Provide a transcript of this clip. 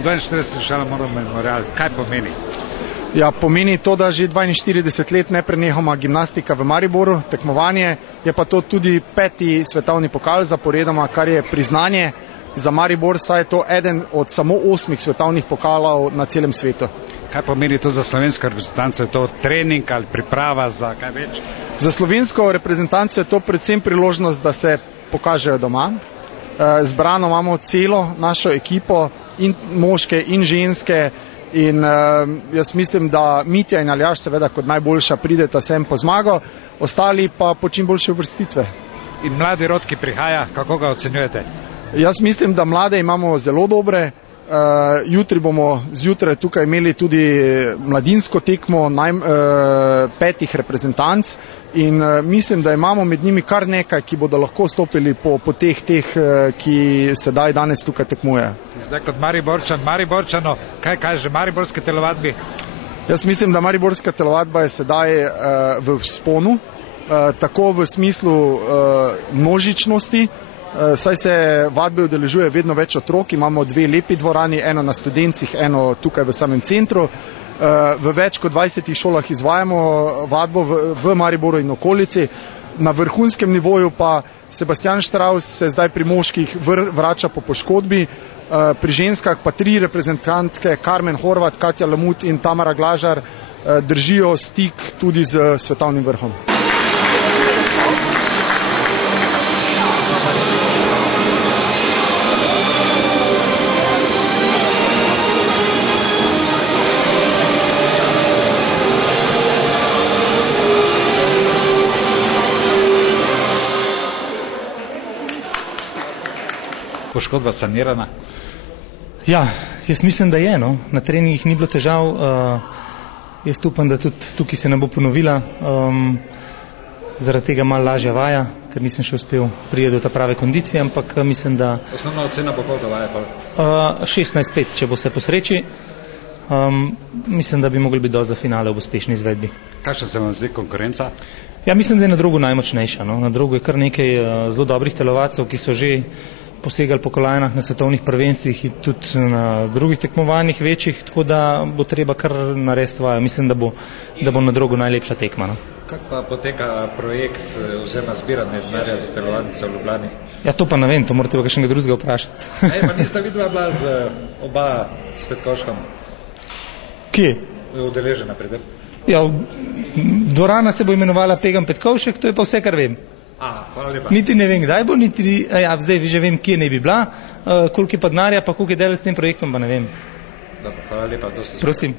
42 Šalamunov memorial, kaj pomeni? Ja, pomeni to, da že 42 let ne prenehoma gimnastika v Mariboru, tekmovanje, je pa to tudi 5. svetovni pokal zaporedoma, kar je priznanje za Maribor, saj je to eden od samo 8 svetovnih pokalov na celem svetu. Kaj pomeni to za slovensko reprezentanco? Je to trening ali priprava za kaj več? Za slovensko reprezentanco je to predvsem priložnost, da se pokažejo doma. Zbrano imamo celo našo ekipo, in moške in ženske, in jaz mislim, da Mitja in Aljaž seveda kot najboljša prideta sem po zmago, ostali pa po čim boljše uvrstitve. In mladi rod, ki prihaja, kako ga ocenjujete? Jaz mislim, da mlade imamo zelo dobre. Jutri bomo zjutraj tukaj imeli tudi mladinsko tekmo 5 reprezentanc in mislim, da imamo med njimi kar nekaj, ki bodo lahko stopili po teh, ki sedaj danes tukaj tekmujejo. Zdaj kot Mariborčano, kaj kaže mariborske telovadbi? Jaz mislim, da mariborska telovadba je sedaj v vzponu, tako v smislu množičnosti, saj se vadbe udeležuje vedno več otrok, imamo 2 lepi dvorani, eno na Studencih, eno tukaj v samem centru. V več kot 20 šolah izvajamo vadbo v Mariboru in okolici. Na vrhunskem nivoju pa Sebastian Strauss se zdaj pri moških vrača po poškodbi, pri ženskah pa 3 reprezentantke, Karmen Horvat, Katja Lamut in Tamara Glažar, držijo stik tudi z svetovnim vrhom. Poškodba sanirana? Ja, jaz mislim, da je. No. Na treningih ni bilo težav. Jaz upam, da tudi tukaj se ne bo ponovila. Zaradi tega malo lažja vaja, ker nisem še uspel priti do ta prave kondicije, ampak mislim, da... Osnovna ocena bo koliko vaja pa? 16-5, če bo se po sreči. Mislim, da bi mogli biti dosti za finale v uspešni izvedbi. Kakšna se vam zdi konkurenca? Ja, mislim, da je na Drogu najmočnejša. No. Na Drogu je kar nekaj zelo dobrih telovadcev, ki so že posegali po kolajnah na svetovnih prvenstvih in tudi na drugih tekmovanjih večjih, tako da bo treba kar narediti vajo. Mislim, da bo na Drogu najlepša tekma. No. Kako pa poteka projekt oziroma zbiranje denarja za telovadnice v Ljubljani? Ja, to pa ne vem, to morate pa kakšnega drugega vprašati. Pa nista vidva bila oba s Petkovškom? Kje? Udeležena pri tem? Ja, dvorana se bo imenovala Pegan Petkovšek, to je pa vse, kar vem. Niti ne vem, kdaj bo, zdaj že vem, kje ne bi bila, koliko je pa denarja, pa koliko je delal s tem projektom, pa ne vem. Hvala lepa, dosti. Prosim.